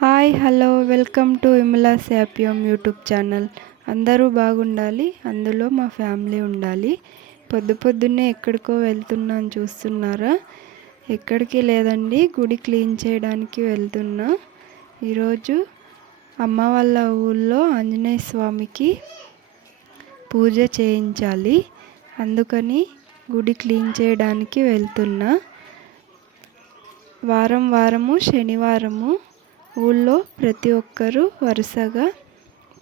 Hi hello welcome to Vimala's Happy Home YouTube channel. అందరూ బాగుండాలి, అందులో మా ఫ్యామిలీ ఉండాలి. పొద్దున్నే ఎక్కడికో వెళ్తున్నాను చూస్తున్నారా? ఎక్కడికి లేదండి, గుడి క్లీన్ చేయడానికి వెళ్తున్నా. ఈరోజు అమ్మ వాళ్ళ ఊళ్ళో ఆంజనేయ స్వామికి పూజ చేయించాలి, అందుకని గుడి క్లీన్ చేయడానికి వెళ్తున్నా. వారము శనివారము ఊళ్ళో ప్రతి ఒక్కరూ వరుసగా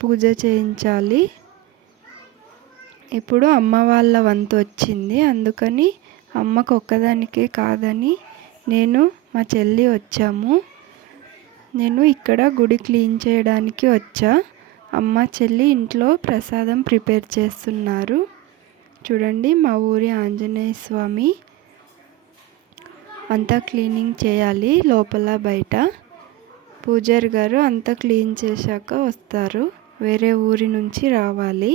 పూజ చేయించాలి. ఇప్పుడు అమ్మ వాళ్ళ వంతు వచ్చింది, అందుకని అమ్మకు ఒక్కదానికే కాదని నేను మా చెల్లి వచ్చాము. నేను ఇక్కడ గుడి క్లీన్ చేయడానికి వచ్చా. అమ్మ చెల్లి ఇంట్లో ప్రసాదం ప్రిపేర్ చేస్తున్నారు. చూడండి, మా ఊరి ఆంజనేయ స్వామి అంతా క్లీనింగ్ చేయాలి, లోపల బయట. పూజారి గారు అంతా క్లీన్ చేశాక వస్తారు, వేరే ఊరి నుంచి రావాలి.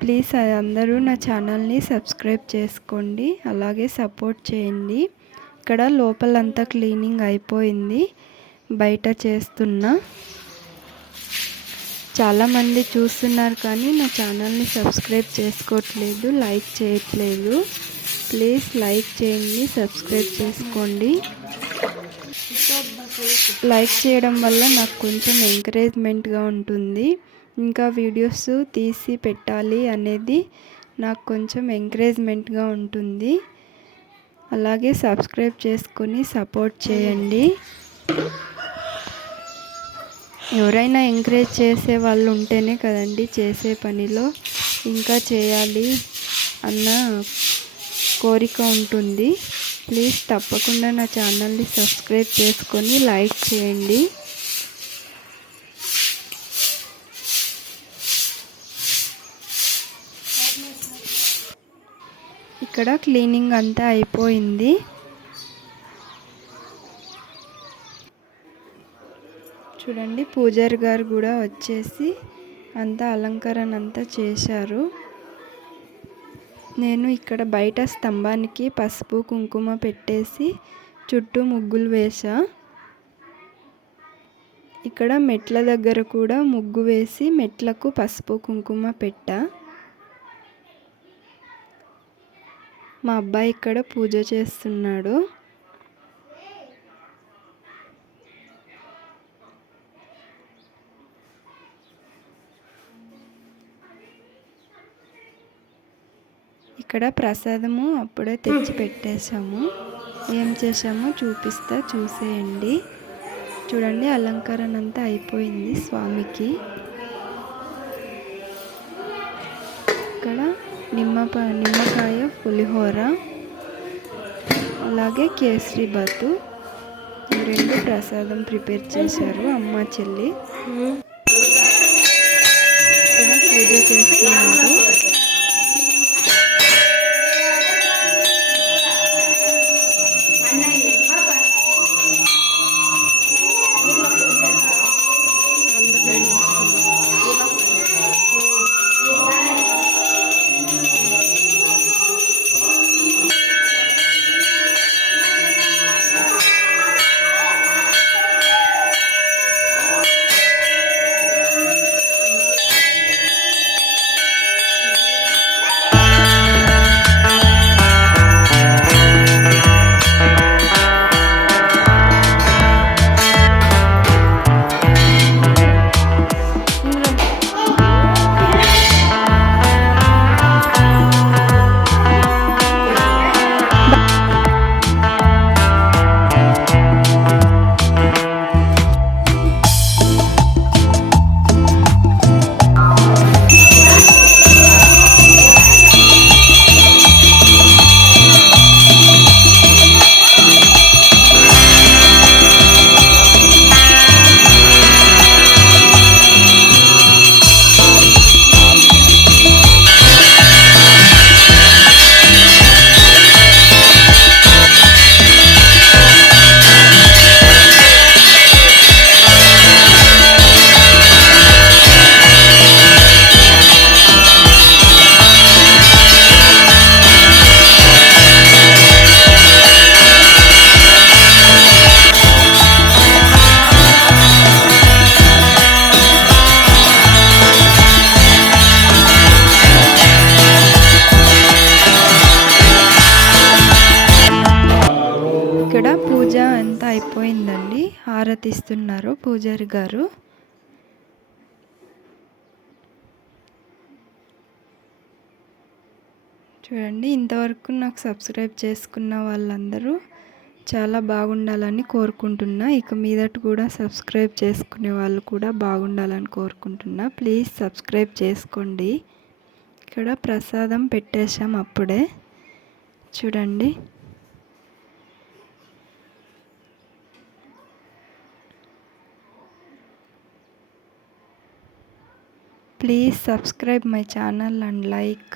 ప్లీజ్ అందరూ నా ఛానల్ని సబ్స్క్రైబ్ చేసుకోండి, అలాగే సపోర్ట్ చేయండి. ఇక్కడ లోపలంతా క్లీనింగ్ అయిపోయింది, బయట చేస్తున్నా. చాలామంది చూస్తున్నారు కానీ నా ఛానల్ని సబ్స్క్రైబ్ చేసుకోవట్లేదు, లైక్ చేయట్లేదు. ప్లీజ్ లైక్ చేయండి, సబ్స్క్రైబ్ చేసుకోండి. లైక్ చేయడం వల్ల నాకు కొంచెం ఎంకరేజ్మెంట్గా ఉంటుంది. ఇంకా వీడియోస్ తీసి పెట్టాలి అనేది నాకు కొంచెం ఎంకరేజ్మెంట్గా ఉంటుంది. అలాగే సబ్స్క్రైబ్ చేసుకొని సపోర్ట్ చేయండి. ఎవరైనా ఎంకరేజ్ చేసే వాళ్ళు ఉంటేనే కదండి చేసే పనిలో ఇంకా చేయాలి అన్న కోరిక ఉంటుంది. ప్లీజ్ తప్పకుండా నా ఛానల్ని సబ్స్క్రైబ్ చేసుకొని లైక్ చేయండి. ఇక్కడ క్లీనింగ్ అంతా అయిపోయింది. చూడండి, పూజారి గారు కూడా వచ్చేసి అంతా అలంకరణ అంతా చేశారు. నేను ఇక్కడ బయట స్తంభానికి పసుపు కుంకుమ పెట్టేసి చుట్టూ ముగ్గులు వేసా. ఇక్కడ మెట్ల దగ్గర కూడా ముగ్గు వేసి మెట్లకు పసుపు కుంకుమ పెట్టా. మా అబ్బాయి ఇక్కడ పూజ చేస్తున్నాడు. ఇక్కడ ప్రసాదము అప్పుడే తెచ్చి పెట్టేశాము. ఏం చేసామో చూపిస్తా, చూసేయండి. చూడండి, అలంకరణ అంతా అయిపోయింది స్వామికి. ఇక్కడ నిమ్మకాయ పులిహోర, అలాగే కేసరి బాతు, ఈ రెండు ప్రసాదం ప్రిపేర్ చేశారు అమ్మ చెల్లి. ఇక్కడ పూజ చేస్తున్నారు. అంతా అయిపోయిందండి. హారతి ఇస్తున్నారు పూజారి గారు. చూడండి, ఇంతవరకు నాకు సబ్స్క్రైబ్ చేసుకున్న వాళ్ళందరూ చాలా బాగుండాలని కోరుకుంటున్నా. ఇక మీదట కూడా సబ్స్క్రైబ్ చేసుకునే వాళ్ళు కూడా బాగుండాలని కోరుకుంటున్నా. ప్లీజ్ సబ్స్క్రైబ్ చేసుకోండి. ఇక్కడ ప్రసాదం పెట్టేశాం అప్పుడే. చూడండి, please subscribe my channel and like.